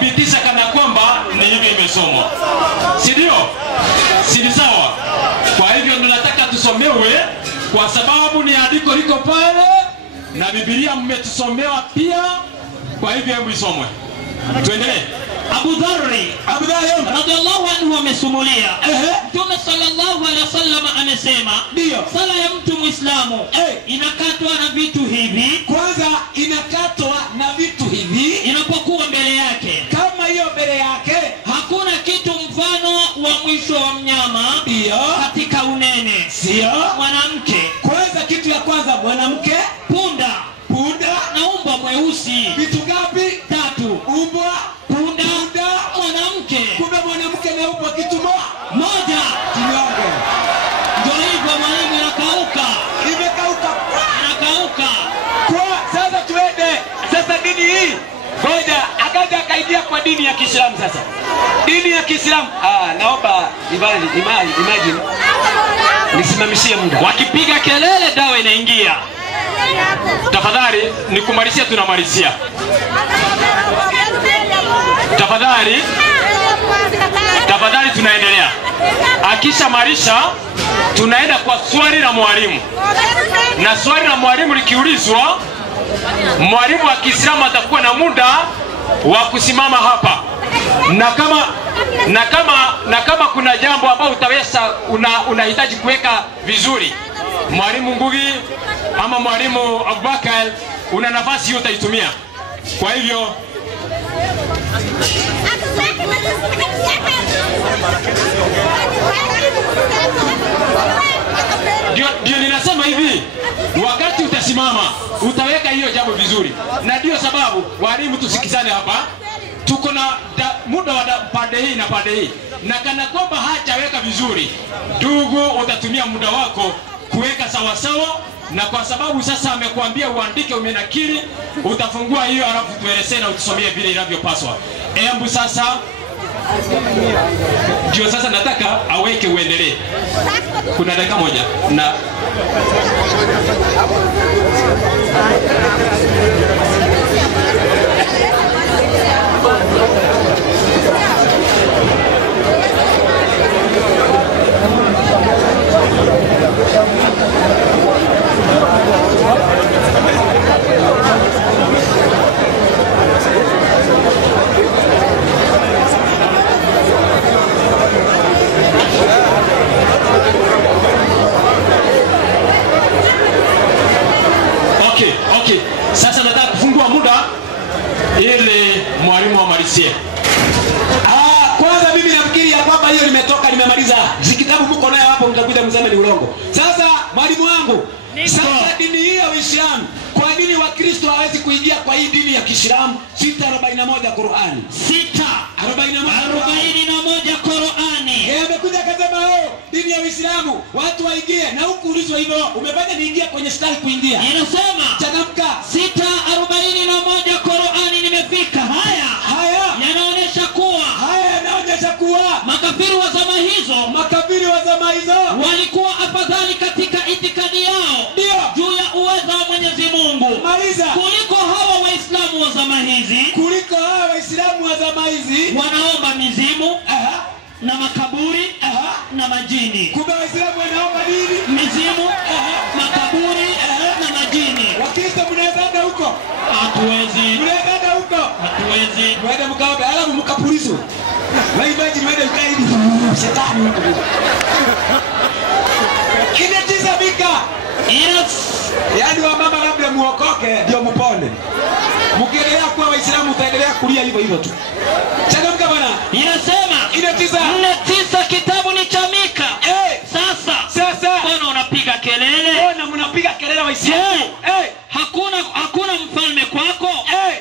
kuthibitisha kana kwamba ni hivi imesomwa. Si ndio? Si sawa? Kwa hivyo tunataka tusomewe kwa sababu ni andiko liko pale na Biblia mmetusomewa pia. Kwa hivyo hebu isomwe. Tuendelee. Abu Dharri radhiallahu anhu amesumulia Mtume sallallahu alaihi wasallam amesema ndio sala ya mtu Muislamu inakatwa na vitu hivi. Kwanza inakatwa na vitu hivi inapokuwa mbele yake. Kama hiyo mbele yake hakuna kitu mfano wa mwisho wa mnyama ndio katika unene. Sio mwanamke. Kwanza kitu ya kwanza mwanamke, punda na umbwa mweusi. Vitu gapi? 3. Umbwa, punda, mwanamke. Kumbe mwanamke na umbwa kitu moja. Kinyonge. Ndio hivyo mwalimu, inakauka. Imekauka. Inakauka. Kwa sasa tuende. Sasa dini hii ngoja akaja akaingia kwa dini ya Kiislamu sasa. Dini ya Kiislamu. Naomba imagine. Nisimamishie muda. Wakipiga kelele dawa inaingia. Tafadhali nikumalizia, tunamalizia. Tafadhali tunaendelea. Akisha marisha tunaenda kwa swali la mwalimu. Na swali la mwalimu likiulizwa, mwalimu wa Kiislamu atakuwa na muda wa kusimama hapa. Na kama kuna jambo ambalo utaweza unahitaji kuweka vizuri, mwalimu Ngugi ama mwalimu Abubakar, una nafasi hiyo utaitumia. Kwa hivyo ndio ninasema hivi, wakati utasimama utaweka hiyo jambo vizuri. Na ndio sababu walimu tusikizane hapa. Tuko na muda wa pande hii na pande hii. Na kana kwamba hajaweka vizuri, ndugu, utatumia muda wako kuweka sawa sawa. Na kwa sababu sasa amekuambia uandike, umenakili, utafungua hiyo alafu tuelezee na utusomee vile inavyopaswa. Hebu sasa ndio sasa nataka aweke uendelee. Kuna dakika moja na Okay. Sasa nataka kufungua muda ili mwalimu amalizie. Kwanza mimi nafikiri ya kwamba hiyo nimetoka nimemaliza. Kitabu mko nayo hapo, mtakuja mseme ni urongo. Sasa mwalimu wangu, sasa dini hii ya Uislamu, kwa nini Wakristo hawezi kuingia kwa hii dini ya Kiislamu? 641 Qur'ani. 641 Qur'ani. Amekuja akasema dini ya Uislamu watu waingie, na huku ulizwa hivyo, umefanya niingia kwenye style kuingia. Inasema changamka. 641 Qur'ani nimefika. Haya yanaonyesha kuwa makafiri wa zama hizo walikuwa afadhali katika itikadi yao juu ya uwezo wa Mwenyezi Mungu kuliko hawa Waislamu wa zama hizi. Wanaomba mizimu na makaburi na majini. Kumbe Waislamu wanaomba nini? Mizimu, makaburi na majini. Wakristo mnaenda huko? Hatuwezi. Mnaenda huko? Hatuwezi. Mwende mkaombe alafu mkapulizo. Imagine mwende ukaidi shetani huko. Kinatizamika. Yes. Yaani wa mama labda muokoke ndio mpone. Mkiendelea kuwa Waislamu utaendelea kulia hivyo tu. Changamka bwana. Inasema 4:9 kitabu ni cha Mika. Sasa mbona unapiga kelele? Mbona mnapiga kelele Waislamu? Hakuna mfalme kwako.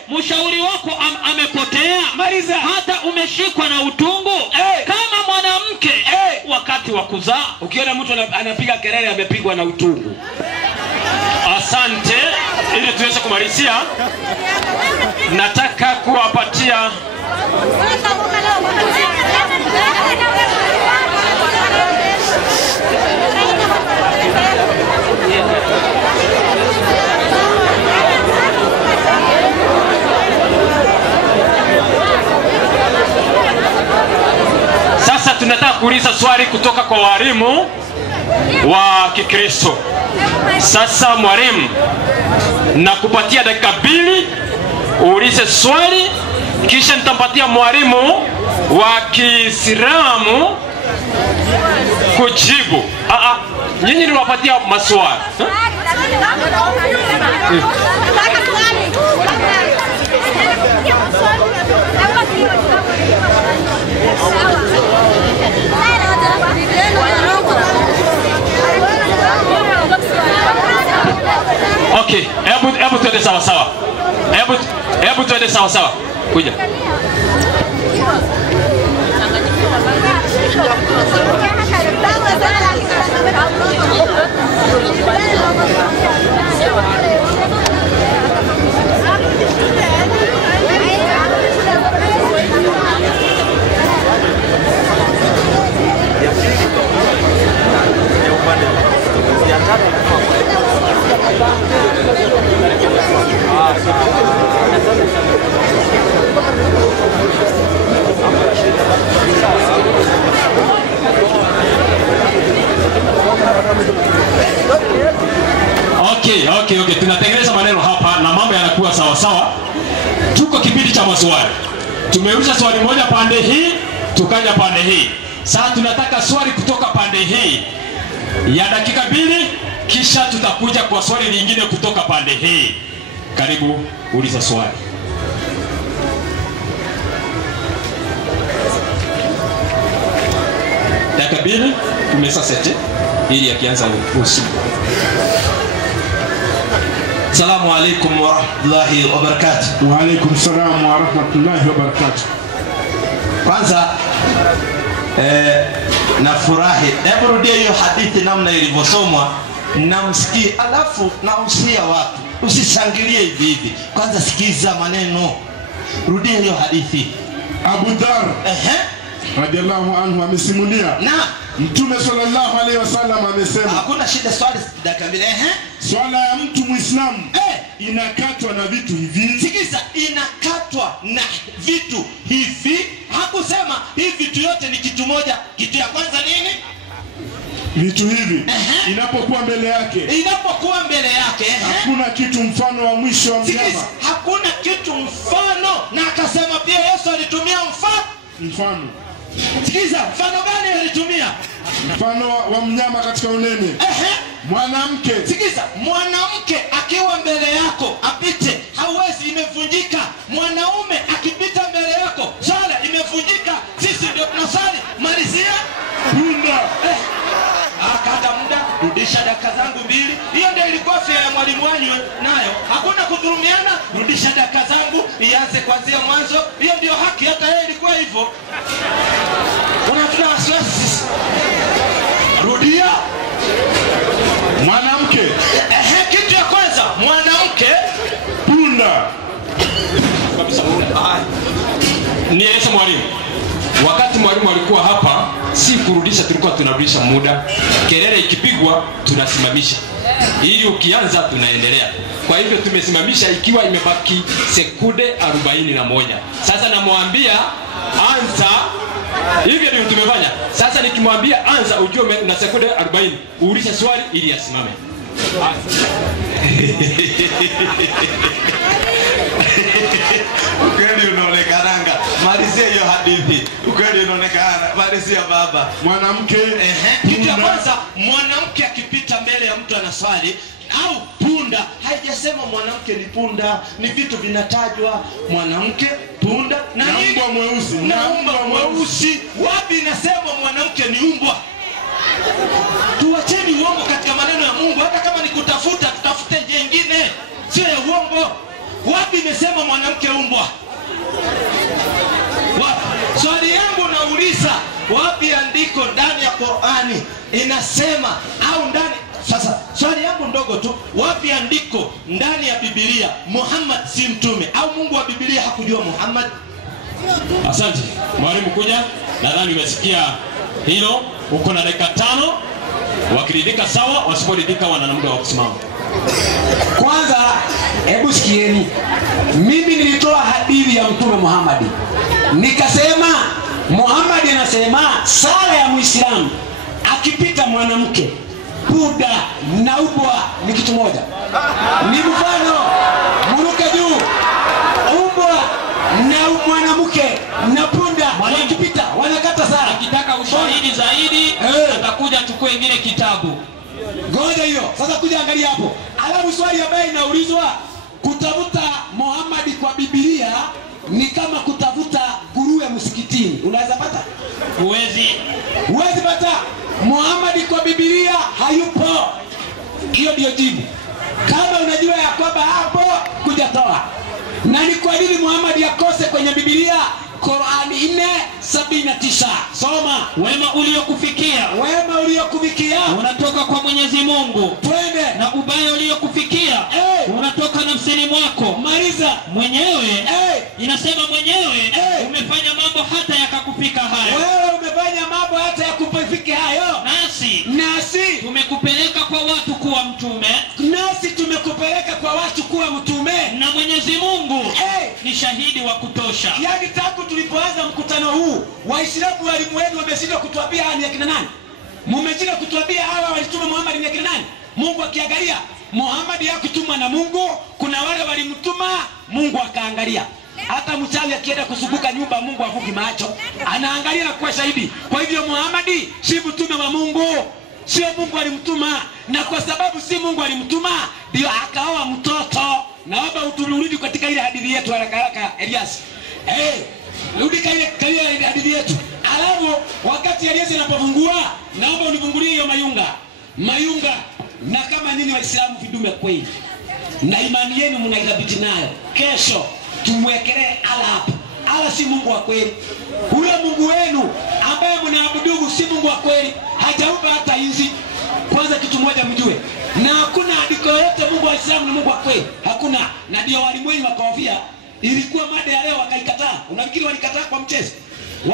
Mshauri wako amepotea. Maliza. Hata umeshikwa na utungu. Kama mwanamke wakati wa kuzaa. Ukiona mtu anapiga kelele amepigwa na utungu. Asante. Ili tuweze kumalizia, nataka kuwapatia kuuliza swali kutoka kwa walimu wa Kikristo. Sasa mwalimu, nakupatia dakika 2 uulize swali, kisha nitampatia mwalimu wa Kiislamu kujibu. Nyinyi niwapatia maswali. Okay, hebu tuende sawa sawa. Hebu tuende sawa sawa. Kuja. Okay, tunatengeneza maneno hapa na mambo yanakuwa sawa sawa. Tuko kipindi cha maswali. Tumeuliza swali moja pande hii, tukaja pande hii. Sasa tunataka swali kutoka pande hii ya dakika 2, kisha tutakuja kwa swali lingine kutoka pande hii. Karibu uliza swali. Dakika 2 tumesasete ili akianza usiku. Assalamu alaikum wa rahmatullahi wa barakatuh. Wa alaikum salam wa rahmatullahi wa barakatuh. Kwanza nafurahi. Hebu rudia hiyo hadithi namna ilivyosomwa na msikie, alafu na usia watu. Usishangilie hivi hivi. Kwanza sikiza maneno. Rudia hiyo hadithi. Abu Dhar radiyallahu anhu amesimulia. Na Mtume sallallahu alaihi wasallam amesema, hakuna shida, swali dakika 2. Swala ya mtu Muislamu inakatwa na vitu hivi. Sikiza, inakatwa na vitu hivi. Hakusema hivi vitu yote ni kitu moja. Kitu ya kwanza nini? Vitu hivi inapokuwa mbele yake. Inapokuwa mbele yake, hakuna kitu mfano wa mwisho wa mnyama. Hakuna kitu mfano, na akasema pia Yesu alitumia mfano. Sikiza, mfano gani alitumia? Mfano wa mnyama katika unene. Mwanamke. Sikiza, mwanamke akiwa mbele yako apite, hauwezi, imevunjika. Mwanaume akipita mbele yako, swala imevunjika. Sisi ndio tunasali. Malizia punda. Akata muda, rudisha dakika zangu 2. Hiyo ndio ilikuwa fia ya mwalimu wanyu nayo. Hakuna kudhulumiana, rudisha dakika zangu, ianze kuanzia mwanzo. Hiyo ndio haki, hata yeye ilikuwa hivyo. Unatuna wasiwasi. Rudia. Mwanamke. Kitu ya kwanza, mwanamke, punda. Kabisa. Nieleze mwalimu. Wakati mwalimu alikuwa hapa, si kurudisha, tulikuwa tunarudisha muda. Kelele ikipigwa tunasimamisha, ili ukianza tunaendelea. Kwa hivyo tumesimamisha ikiwa imebaki sekunde 41. Sasa namwambia anza, hivyo ndio tumefanya. Sasa nikimwambia anza, ujue una sekunde 40, uulize swali ili asimame. Ukweli unaonekananga. Malizia hiyo hadithi. Ukweli unaonekana. Malizia baba. Mwanamke. Kitu ya kwanza, mwanamke akipita mbele ya mtu anaswali au punda. Haijasema mwanamke ni punda, ni vitu vinatajwa. Mwanamke, punda na mbwa mweusi. Na mbwa mweusi. Wapi inasema mwanamke ni mbwa? Tuacheni uongo katika maneno ya Mungu. Hata kama ni kutafuta, tutafute njia nyingine, sio ya uongo. Wapi imesema mwanamke mbwa? Wapi? Swali yangu nauliza, wapi andiko ndani ya Qur'ani inasema, au ndani? Sasa swali yangu ndogo tu, wapi andiko ndani ya Biblia Muhammad si mtume, au Mungu wa Biblia hakujua Muhammad? Asante mwalimu kuja, nadhani umesikia hilo. Uko na dakika 5. Wakiridhika sawa, wasiporidhika wana muda wa kusimama. Kwanza hebu sikieni, mimi nilitoa hadithi ya Mtume Muhammad, nikasema Muhammad anasema sala ya Muislamu akipita mwanamke, buda na ubwa ni kitu moja. Ni mfano, muruke juu, ubwa na mwanamke na punda wakipita wanakata sala. Akitaka ushahidi zaidi atakuja achukue ingine kitabu. Ngoja hiyo. Sasa kuja angalia hapo. Alafu swali ambaye inaulizwa, kutafuta Muhammad kwa Biblia ni kama kutafuta nguruwe msikitini. Unaweza pata? Huwezi pata. Muhammad kwa Biblia hayupo. Hiyo ndio jibu. Kama unajua ya kwamba hapo, kuja toa. Na ni kwa nini Muhammad yakose kwenye Biblia? Qur'ani 4:79. Soma. Wema uliokufikia unatoka kwa Mwenyezi Mungu. Twende. Na ubaya uliokufikia unatoka nafsini mwako. Maliza. Mwenyewe inasema mwenyewe umefanya mambo hata yakakufika hayo. Wewe umefanya mambo hata yakufika hayo. Nasi tumekupeleka kwa watu kuwa mtume. Na Mwenyezi Mungu ni shahidi wa kutosha. Yaani tangu tulipoanza mkutano huu, Waislamu walimu wenu wameshindwa kutuambia ni akina nani? Mmeshindwa kutuambia hawa walituma Muhammad ni akina nani? Mungu akiangalia, Muhammad hakutumwa na Mungu, kuna wale walimtuma, Mungu akaangalia. Hata mchawi akienda kuzunguka nyumba, Mungu afuki macho, anaangalia na kuwa shahidi. Kwa hivyo Muhammad si mtume wa Mungu, sio Mungu alimtuma, na kwa sababu si Mungu alimtuma, ndio akaoa mtoto. Naomba uturudi katika ile hadithi yetu haraka Elias. Rudi katika ile hadithi yetu. Alafu wakati Elias anapofungua, naomba unifungulie hiyo mayunga. Na kama nyinyi Waislamu vidume kweli, na imani yenu mnaidhabiti nayo, kesho tumwekelee hapo. Allah si Mungu wa kweli. Ule Mungu wenu ambaye mnaabudu si Mungu wa kweli. Hajaumba hata inzi. Kwanza kitu moja mjue, na hakuna andiko yote Mungu wa Uislamu ni Mungu wa kweli. Hakuna. Na ndio walimwengu wakawafia. Ilikuwa mada ya leo wakaikataa. Unafikiri walikataa kwa mchezo?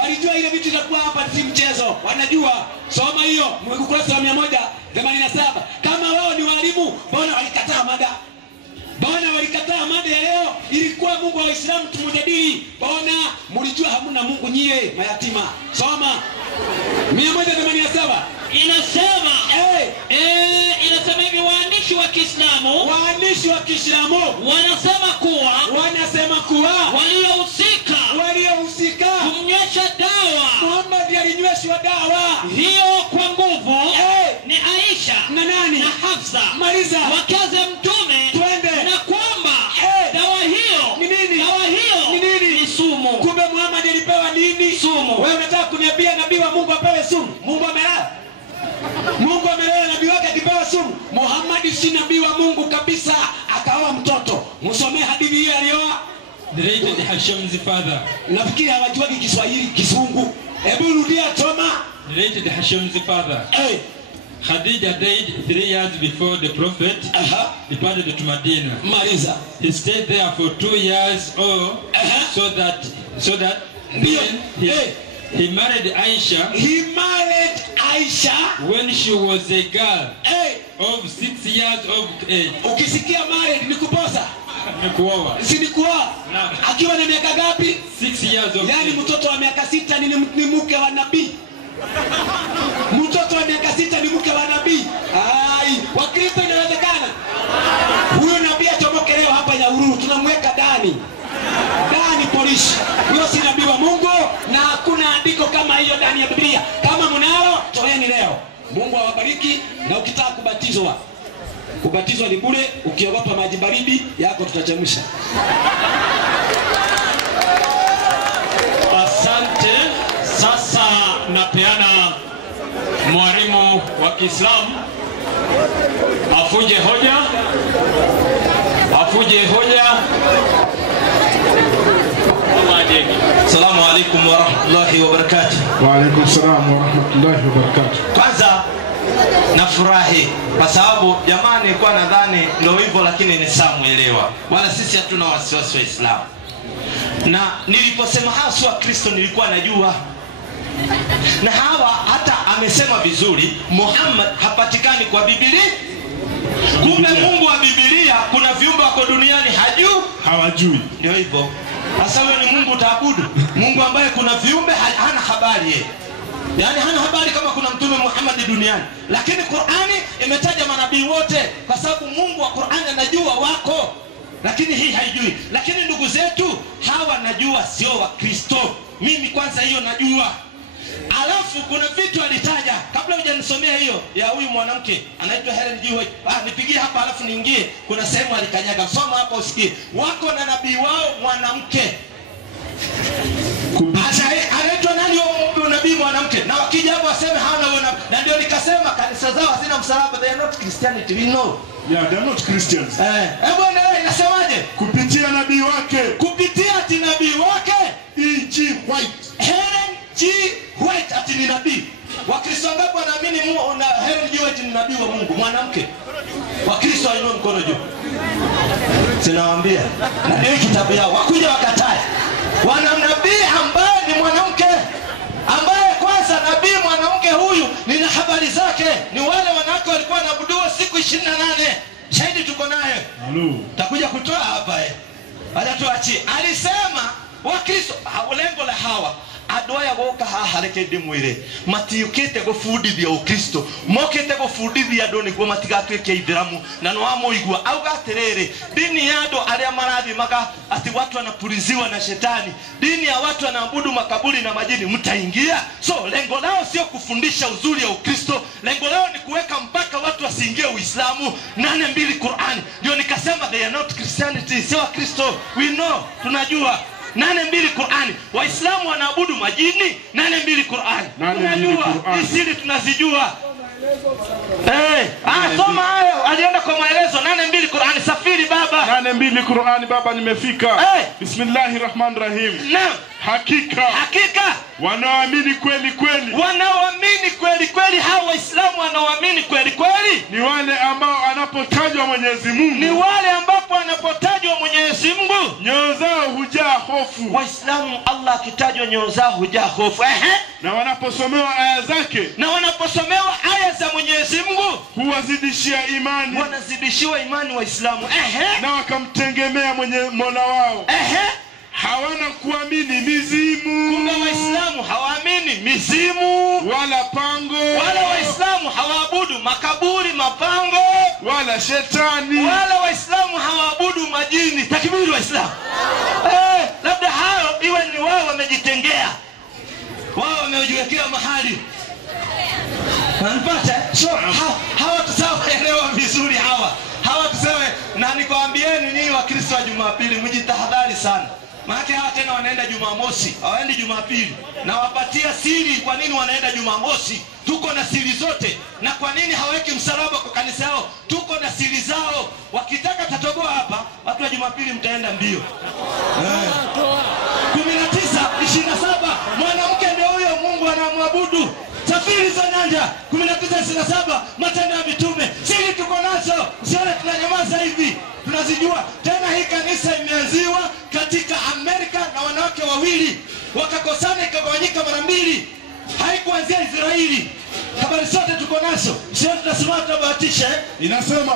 Walijua ile vitu itakuwa hapa si mchezo. Wanajua. Soma hiyo ukurasa wa 187. Kama wao ni walimu, mbona walikataa mada? Mbona walikataa mada ya leo? Ilikuwa Mungu wa Uislamu tumjadili. Mbona mlijua hamna Mungu nyie mayatima? Soma 187. Inasema inasema hivi, waandishi wa Kiislamu wanasema kuwa waliohusika kumnywesha dawa Muhammad alinyweshwa dawa hiyo kwa nguvu ni Aisha na nani? Na Hafsa. Maliza. Wakaze mtume. Twende. Na kwamba dawa hiyo ni nini? Ni sumu. Kumbe Muhammad alipewa nini? Sumu. Wewe unataka kuniambia nabii wa Mungu apewe sumu? Mungu amelala nabii wake akipewa sumu? Muhammad si nabii wa Mungu kabisa, akaoa mtoto. Msomee hadithi hiyo alioa. Narrated Hashem's father. Nafikiri hawajui Kiswahili, Kizungu. Hebu rudia soma. Narrated Hashem's father. Khadija died 3 years before the prophet departed to Medina. Maliza. He stayed there for 2 years so that he married Aisha. When she was a girl of 6 years of age. Ukisikia married ni kuposa. Nimekuoa. Si ni kuoa. Akiwa na miaka gapi? 6 years of yani age. Mtoto wa miaka 6 ni mke wa nabii. Mtoto wa miaka 6 ni mke wa nabii. Wakristo inawezekana. Huyo nabii achomoke leo hapa Nyahururu, tunamweka ndani polisi. Huyo si nabii wa Mungu, na hakuna andiko kama hiyo ndani ya Biblia. Kama mnalo, toeni leo. Mungu awabariki. Na ukitaka kubatizwa ni bure. Ukiogopa maji baridi yako tutachemsha. Asante. Sasa napeana mwalimu wa Kiislamu afuje hoja. Assalamu alaikum wa rahmatullahi wa barakatuh. Wa alaikum salam wa rahmatullahi wa barakatuh. Kwanza nafurahi kwa sababu jamani, nilikuwa nadhani ndio hivyo, lakini ni samuelewa. Wala sisi hatuna wasiwasi wa Islam. Na niliposema hawa si wa Kristo nilikuwa najua. Na hawa hata amesema vizuri, Muhammad hapatikani kwa Biblia. Kumbe Mungu wa Biblia kuna viumbe wako duniani hawajui. Hawajui. Ndio hivyo. Sasa huyo ni Mungu utaabudu? Mungu ambaye kuna viumbe hana habari yeye. Yaani hana habari kama kuna mtume Muhammad duniani. Lakini Qur'ani imetaja manabii wote kwa sababu Mungu wa Qur'ani anajua wako. Lakini hii haijui. Lakini ndugu zetu hawa najua sio wa Kristo. Mimi kwanza hiyo najua. Alafu kuna vitu alitaja kabla hujanisomea hiyo ya huyu mwanamke anaitwa Helen G. White. Nipigie hapa alafu niingie. Kuna sehemu alikanyaga. Soma hapa usikie. Wako na nabii wao mwanamke. Anaitwa nani huyo nabii mwanamke? Na wakija hapo waseme hana wana. Na ndio nikasema kanisa zao hazina msalaba. They are not Christianity. We know. Yeah, they are not Christians. Hebu endelea inasemaje? Kupitia nabii wake. Kupitia nabii wake E.G. White. Helen G. White ati ni nabii. Wakristo ngapi wanaamini na Helen G. White ni nabii wa Mungu mwanamke? Wakristo wainua mkono juu. Sinawaambia. Na ndio kitabu yao. Wakuja wakatae. Wana nabii ambaye ni mwanamke. Ambaye kwanza nabii mwanamke huyu nina habari zake. Ni wale wanawake walikuwa wanaabudiwa siku 28. Shahidi tuko naye. Takuja kutoa hapa Baada tuachie. Alisema Wakristo lengo la hawa adoya goka hareke mwire matiyukite gufundithia ukristo mokite gufundithia ndo niguo matigatwike ithiramu na no amoigua auga atiriri dini ya ndo aria marathimaga ati watu wanapuliziwa na shetani dini ya watu wanaabudu makaburi na majini mtaingia so lengo lao sio kufundisha uzuri ya ukristo lengo lao ni kuweka mpaka watu wasiingie uislamu 8:2 Qur'an ndio nikasema they are not Christianity sio Kristo we know tunajua 8:2 Qur'ani. Waislamu wanaabudu majini 8:2 Qur'ani. Tunajua siri tunazijua. Soma hayo alienda kwa maelezo 8:2 Qur'ani safiri baba 8:2 Qur'ani baba nimefika Bismillahirrahmanirrahim Naam Hakika wanaoamini kweli kweli hawa Waislamu wanaoamini kweli ni wale ambao anapotajwa Mwenyezi Mungu nyoyo zao hujaa hofu Waislamu Allah akitajwa nyoyo zao hujaa hofu na wanaposomewa aya zake za Mwenyezi Mungu huwazidishia imani wanazidishiwa imani Waislamu na wakamtegemea Mola wao hawana kuamini mizimu kumbe Waislamu hawaamini mizimu wala pango wala Waislamu hawaabudu makaburi mapango wala shetani wala Waislamu hawaabudu majini takbiri Waislamu labda hao iwe ni wao wamejitengea wao wamejiwekea mahali anapata so hawa tusawaelewa vizuri hawa tusewe na nikwambieni nyinyi Wakristo wa Jumapili mjitahadhari sana maana hawa tena wanaenda Jumamosi hawaendi Jumapili na wapatia siri kwa nini wanaenda Jumamosi tuko na siri zote na kwa nini haweki msalaba kwa kanisa yao tuko na siri zao wakitaka tatoboa hapa watu wa Jumapili mtaenda mbio 19:27 mwanamke ndio huyo Mungu anamwabudu safiri za nyanja 19:27 matendo ya mitume siri tuko nazo usione tunanyamaza hivi tunazijua tena hii kanisa imeanziwa katika Amerika na wanawake wawili wakakosana ikagawanyika mara mbili haikuanzia Israeli habari zote tuko nazo sio tunasimama tunabahatisha inasema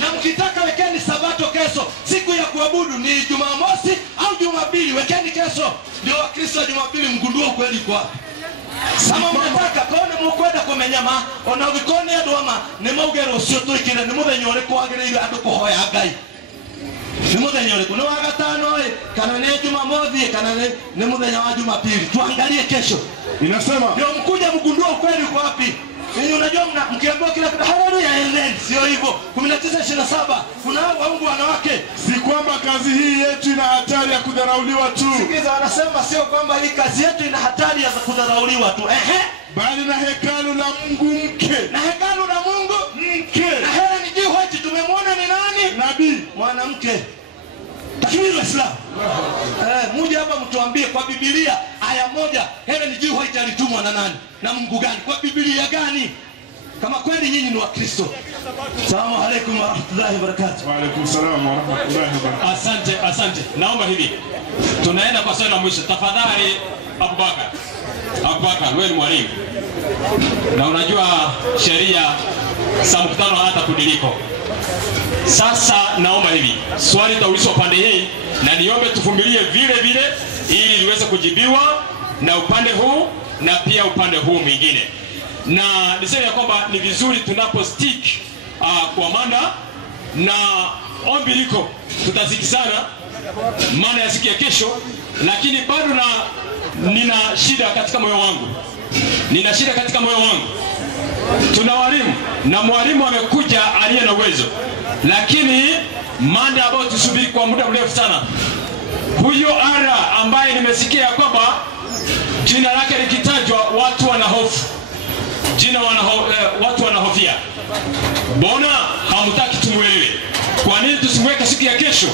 na mkitaka wekeni sabato kesho siku ya kuabudu ni Jumamosi au Jumapili wekeni kesho ndio Wakristo wa Jumapili mgundua kweli kwa sama mnataka kone mukwenda kumenyama ona gikone andu ama ni maugero ucio twikire ni muthenya uri kwagiriire andu kuhoya Ngai ni muthenya uri kuno wa gatano kana ni Jumamosi kana ni muthenya wa Jumapili tuangalie kesho inasema ndio mkuja mgundua kweli kwa wapi Ninyi unajua mkiambiwa kila kitu haleluya amen sio hivyo 19:27 kuna waungu wanawake si kwamba kazi hii yetu ina hatari ya kudharauliwa tu sikiza wanasema sio kwamba hii kazi yetu ina hatari ya kudharauliwa tu bali na hekalu la Mungu mke na hekalu la Mungu mke na Helen G. White tumemwona ni nani nabii mwanamke takbiri Islam mmoja hapa mtuambie kwa Biblia aya moja Helen G. White alitumwa na nani na Mungu gani kwa Biblia gani kama kweli nyinyi ni Wakristo Asalamu alaykum wa rahmatullahi wa barakatuh wa alaykum salaam wa rahmatullahi wa barakatuh asante naomba hivi tunaenda kwa swali la mwisho tafadhali Abubakar wewe ni mwalimu na unajua sheria za mkutano hata kudiliko Sasa naomba hivi, swali litaulizwa pande hii na niombe tuvumilie vile vile ili liweze kujibiwa na upande huu na pia upande huu mwingine. Na niseme ya kwamba ni vizuri tunapo stick kwa mada na ombi liko tutazikisana maana ya siku ya kesho, lakini bado nina shida katika moyo wangu. Nina shida katika moyo wangu. Tuna walimu na mwalimu amekuja aliye na uwezo, lakini mada ambayo tusubiri kwa muda mrefu sana. Huyo ara ambaye nimesikia kwamba jina lake likitajwa watu wanahofu. Watu wanahofia. Mbona hamtaki tumuelewe? Kwa nini tusimweke siku ya kesho?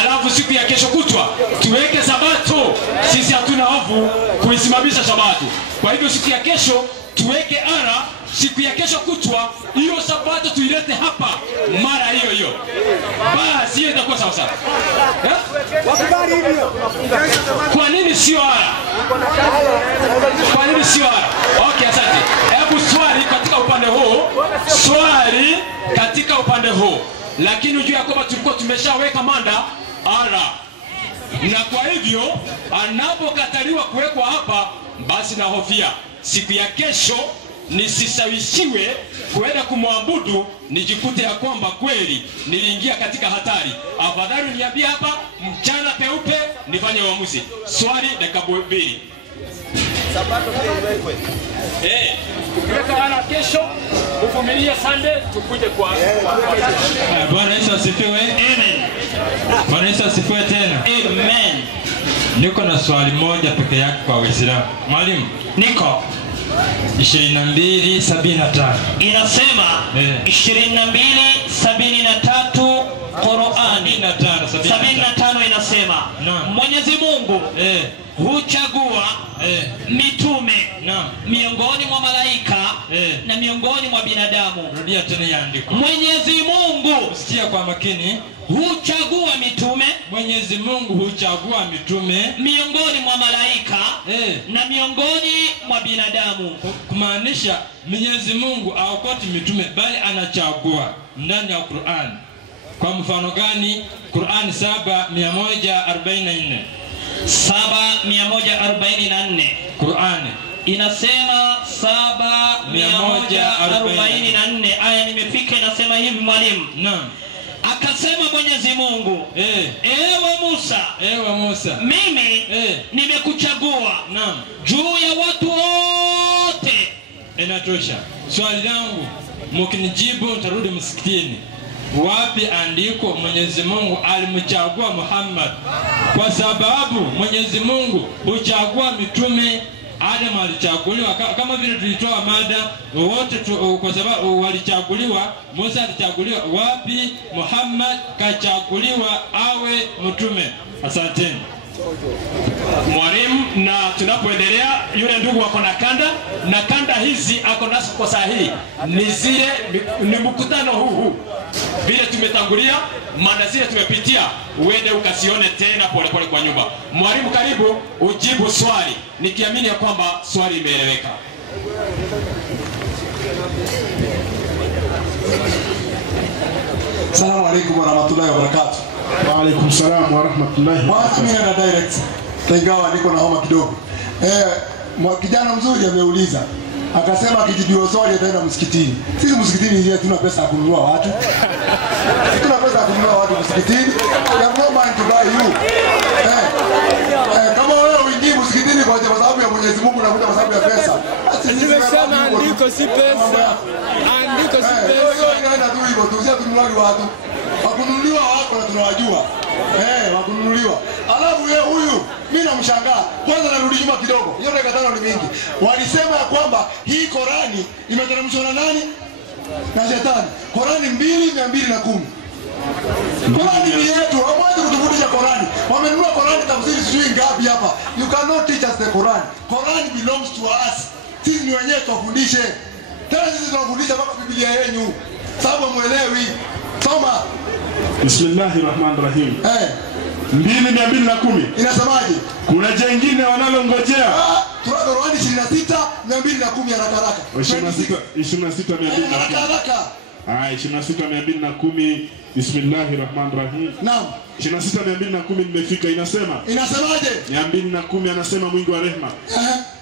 Alafu siku ya kesho kutwa tuweke Sabato. Sisi hatuna hofu kuisimamisha Sabato. Kwa hivyo siku ya kesho tuweke ara, siku ya kesho kutwa hiyo Sabato tuilete hapa mara hiyo hiyo. Basi hiyo itakuwa sawa sawa. Wakubali hivyo. Kwa nini sio ara? Kwa nini sio ara? Okay, asante. Hebu swali katika upande huu. Swali katika upande huu. Lakini ujue kwamba tulikuwa tumeshaweka mada ara. Na kwa hivyo anapokataliwa kuwekwa hapa, basi na hofia siku ya kesho nisisawishiwe kwenda kumwabudu, nijikute ya kwamba kweli niliingia katika hatari. Afadhali niambie hapa mchana peupe nifanye uamuzi. Swali dakika 2. Sabato iwekwe. Ukiweka ana kesho, uvumilie Sunday tukuje kwa. Bwana Yesu asifiwe. Amen. Bwana Yesu asifiwe tena. Amen. Niko na swali moja peke yake kwa Waislamu. Mwalimu, Niko 22:73 inasema 22:73 Qur'ani 75 inasema Mwenyezi Mungu huchagua mitume miongoni mwa malaika na miongoni mwa binadamu. Rudia tena yandiko. Mwenyezi Mungu, sikia kwa makini, huchagua mitume. Mwenyezi Mungu huchagua mitume miongoni mwa malaika na miongoni mwa binadamu. Kumaanisha Mwenyezi Mungu haokoti mitume bali anachagua ndani ya Qur'an. Kwa mfano gani? Qur'an 7:144. 7:144 Qur'an inasema 7:144. Aya nimefika, inasema hivi mwalimu. Naam. Akasema Mwenyezi Mungu, ewe Musa, mimi nimekuchagua juu ya watu wote. Inatosha. Swali langu mkinijibu nitarudi msikitini. Wapi andiko Mwenyezi Mungu alimchagua Muhammad? Kwa sababu Mwenyezi Mungu huchagua mitume. Adam alichaguliwa kama vile tulitoa mada wote kwa sababu walichaguliwa. Musa alichaguliwa. Wapi Muhammad kachaguliwa awe mtume? Asanteni mwalimu. Na tunapoendelea, yule ndugu wako na kanda hizi ako nazo kwa sahihi, ni mkutano huu vile tumetangulia, maana zile tumepitia, uende ukasione tena pole pole kwa nyumba. Mwalimu, karibu ujibu swali, nikiamini ya kwamba swali imeeleweka. Assalamu alaykum wa rahmatullahi wa barakatuh. Wa alaykum salam wa rahmatullahi wa barakatuh. Mimi na direct ingawa niko na homa kidogo. Kijana mzuri ameuliza akasema akijibiwa swali ataenda msikitini. Sisi msikitini hivi tuna pesa ya kununua watu. Tuna pesa ya kununua watu msikitini. Ya no man to buy you. Kama wewe uingie msikitini kwa sababu ya Mwenyezi Mungu na kwa sababu ya pesa. Nimesema andiko si pesa. Andiko si pesa. Wewe unaenda tu hivyo tu, sio kununua watu. Wakununuliwa wako na tunawajua. Wakununuliwa. Alafu huyu mimi namshangaa. Kwanza narudi nyuma kidogo. Hiyo dakika 5 ni mingi. Walisema ya kwamba hii Qurani imeteremshwa na nani? Na Shetani. Qurani 2:210. Qurani ni yetu. Hawezi kutufundisha Qurani. Wamenunua Qurani tafsiri sijui ngapi hapa. You cannot teach us the Quran. Quran belongs to us. Sisi ni wenyewe tufundishe. Tena sisi tunafundisha mpaka Biblia yenu. Sababu muelewi. Soma. Bismillahirrahmanirrahim. 2:210. Inasemaje? Kuna jengine wanalongojea. Tunao Qurani 26:210 haraka haraka. 26:210. Haraka haraka. Haya 26210 Bismillahirrahmanirrahim. Naam. 26210 nimefika inasema. Inasemaje? 210 anasema mwingi wa rehema.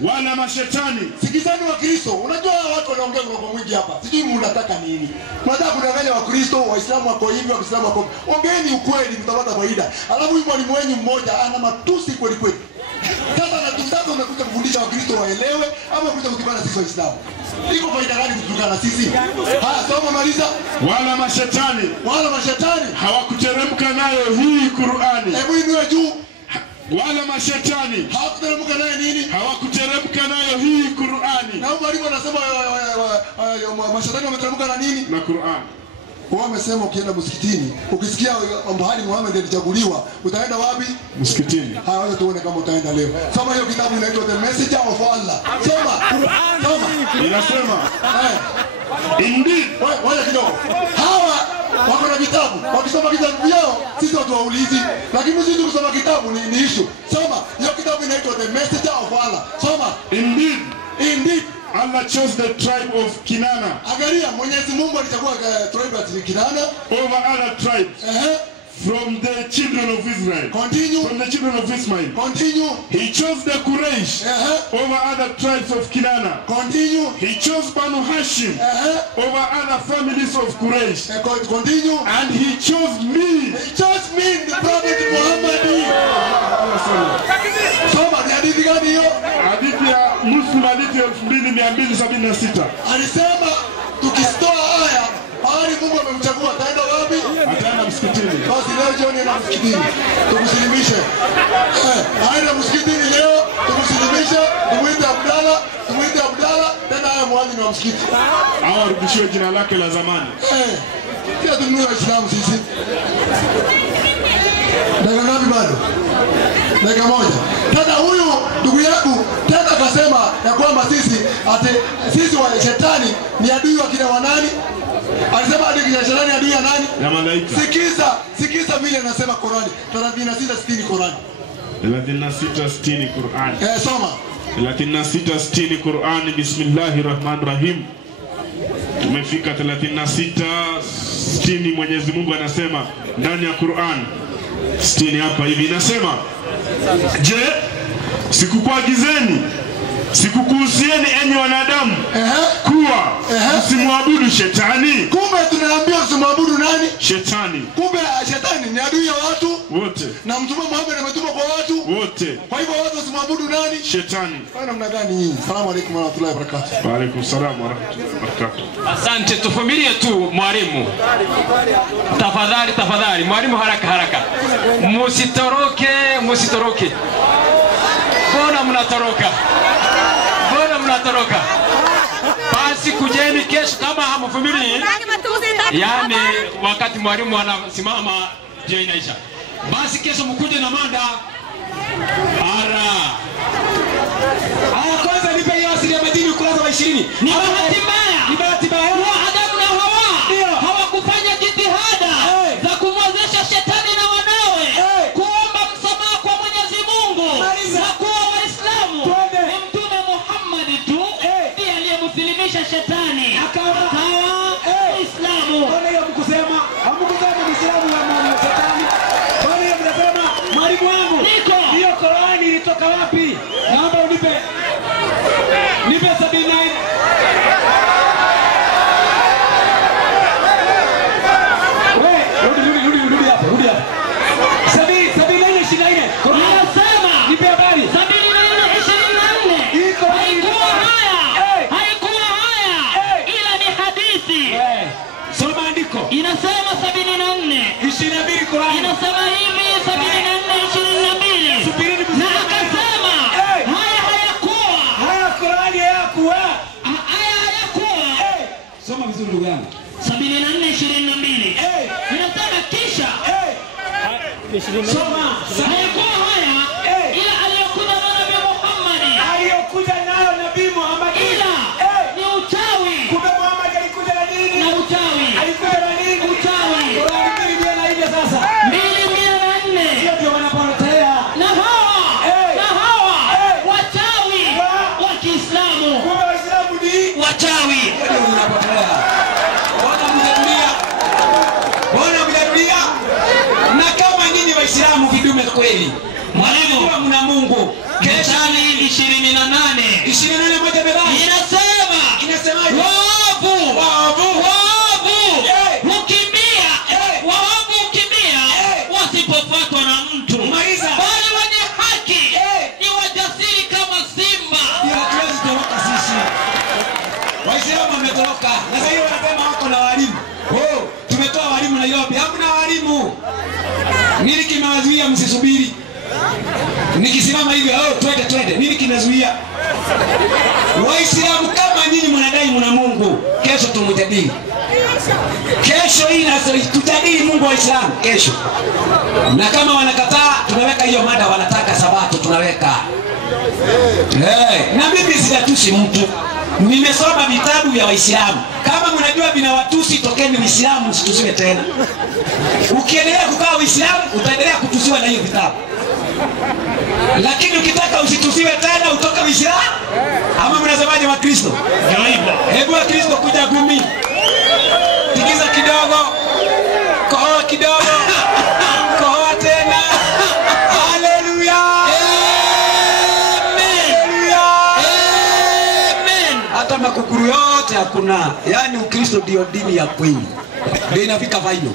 Wala mashetani. Sikizani wa Kristo. Unajua watu wanaongea kwa mwingi hapa. Sijui mnataka nini. Mnataka kudanganya wa Kristo, Waislamu wako hivi, Waislamu wako. Ongeeni ukweli mtapata faida. Alafu huyu mwalimu wenu mmoja ana matusi kweli kweli. Sasa natutaka unakuja kufundisha wa Kristo waelewe ama kuja kutukana sisi Waislamu. Iko faida gani kutukana sisi? Soma maliza. Wala mashetani. Wala mashetani hawakuteremka nayo hii Qur'ani. Hebu inue juu. Wala mashetani hawakuteremka nayo nini? Hawakuteremka nayo hii Qur'ani. Na mwalimu anasema mashetani wameteremka na nini? Na Qur'ani. Wao wamesema ukienda msikitini, ukisikia Muhammad Muhammad alichaguliwa, utaenda wapi? Msikitini. Haya, wacha tuone kama utaenda leo. Soma hiyo kitabu inaitwa The Messenger of Allah. Soma. Soma. Inasema indeed. Wale kidogo. Hawa wako na vitabu. Wakisoma vitabu vyao, sisi watu waulizi. Lakini sisi kusoma kitabu ni issue. Soma. Hiyo kitabu inaitwa The Messenger of Allah. Soma. Indeed. Indeed. Allah chose the tribe of Kinana. Angalia, Mwenyezi Mungu alichagua tribe ya Kinana over other tribes. From the children of Israel. Continue. From the children of Ismail. Continue. He chose the Quraysh over other tribes of Kinana. Continue. He chose Banu Hashim over other families of Quraysh. Continue. And he chose me. He chose me, the Prophet Muhammad. Soma, ni hadithi gani hiyo? Hadithi ya Muslim, hadithi ya 2276. Alisema tukisitoa aya hali Mungu amemchagua ataenda wapi? Ataenda msikitini. Basi leo jioni na msikitini. Tumsilimishe. Aenda msikitini leo, tumsilimishe, tumuite Abdalla, tena haya muadhini wa msikiti. Hao arudishiwe jina lake la zamani. Pia tununue Waislamu sisi. Dakika ngapi bado? Dakika moja. Tena huyu ndugu yangu tena akasema ya kwamba sisi wa shetani ni adui wa kina wanani? Alisema adui ya shetani adui ya nani? Ya malaika. Sikiza vile anasema Qur'ani. 36:60 Qur'ani. 36:60 Qur'ani. Soma. 36:60 Qur'ani. Bismillahirrahmanirrahim. Tumefika 36:60. Mwenyezi Mungu anasema ndani ya Qur'an 60 hapa hivi inasema, je, sikukuagizeni, sikukuhusieni enyi wanadamu kuwa msimwabudu shetani? Kumbe tunaambiwa tusimwabudu nani? Shetani. Kumbe shetani ni adui ya watu wote. Na Mtume Muhammad ametuma kwa watu wote. Kwa hivyo watu wasimwabudu nani? Shetani. Kwa namna gani nyinyi? Asalamu alaykum wa rahmatullahi wa barakatuh. Wa alaykum salaam wa rahmatullahi wa barakatuh. Asante, tuvumilie tu mwalimu. Tafadhali mwalimu, haraka. Musitoroke. Mbona mnatoroka? Basi kujeni kesho kama hamvumilii. Yaani wakati mwalimu anasimama ndio inaisha. Basi kesho mkuje na mada. Kwanza nipe hiyo asili ya madini ukurasa wa 20. Ni bahati mbaya. Adamu na Hawa hawakufanya jitihada za kumwezesha shetani na wanawe kuomba msamaha kwa Mwenyezi Mungu na kuwa Waislamu. Ni Mtume Muhammad tu ndiye aliyemsilimisha shetani akawa Muislamu. Mbona hiyo mkusema? Hamkusema Muislamu na shetani. Mbona hiyo mnasema mwalimu wangu? Hiyo Qur'ani ilitoka wapi? Naomba unipe 79. Rudi hapa. 79:24. Nasema nipe habari. 74:24. Haikuwa haya. Ila ni hadithi. Soma andiko. Inasema 74:22 Qur'ani. Inasema hivi 74:22. Na akasema haya Qur'ani hayakuwa. Soma vizuri ndugu yangu. 74:22. Inasema kisha Soma. haikuwa haya ila aliyokuja nabii Muhammad. Aliyokuja nayo nabii Muhammad. Ila ni uchawi. Kumbe Muhammad alikuja na nini? Na uchawi. Alikuja na nini? Uchawi. Qur'ani 2:4 sasa. 2:4. Hiyo ndio wanapotea. Na hawa wachawi wa Kiislamu. Kumbe Waislamu ni wachawi. ndio wanapotea. Wanapotea. kweli. Mwalimu, mna Mungu. Mithali 28 moja Methali inasema waovu hukimbia, waovu hukimbia wasipofuatwa na mtu, bali wenye haki ni wajasiri kama simba. Hatuwezi toroka sisi. Waislamu wametoroka. Na sasa hiyo wanasema wako na walimu. Tumetoa walimu Nairobi. Hamna walimu. Nini kimewazuia msisubiri? Nikisimama hivi, twende. Nini kinazuia? Waislamu kama nyinyi mnadai mna Mungu, kesho tumjadili. Kesho hii tutadili Mungu wa Waislamu kesho. Na kama wanakataa, tunaweka hiyo mada, wanataka sabato tunaweka. Na mimi sijatusi mtu. Nimesoma vitabu vya Waislamu. Kama mnajua vinawatusi, tokeni Uislamu, msitusiwe tena. Ukiendelea kukaa Uislamu, utaendelea kutusiwa na hiyo vitabu. Lakini ukitaka usitusiwe tena, utoka Uislamu. Ama mnasemaje wa Kristo? Ndio hivyo. Hebu wa Kristo kuja gumi. Tikiza kidogo. Kohoa kidogo. Kohoa tena. Haleluya. Hata makukuru yote hakuna. Yaani Ukristo ndio dini ya kweli. Ndio inafika final.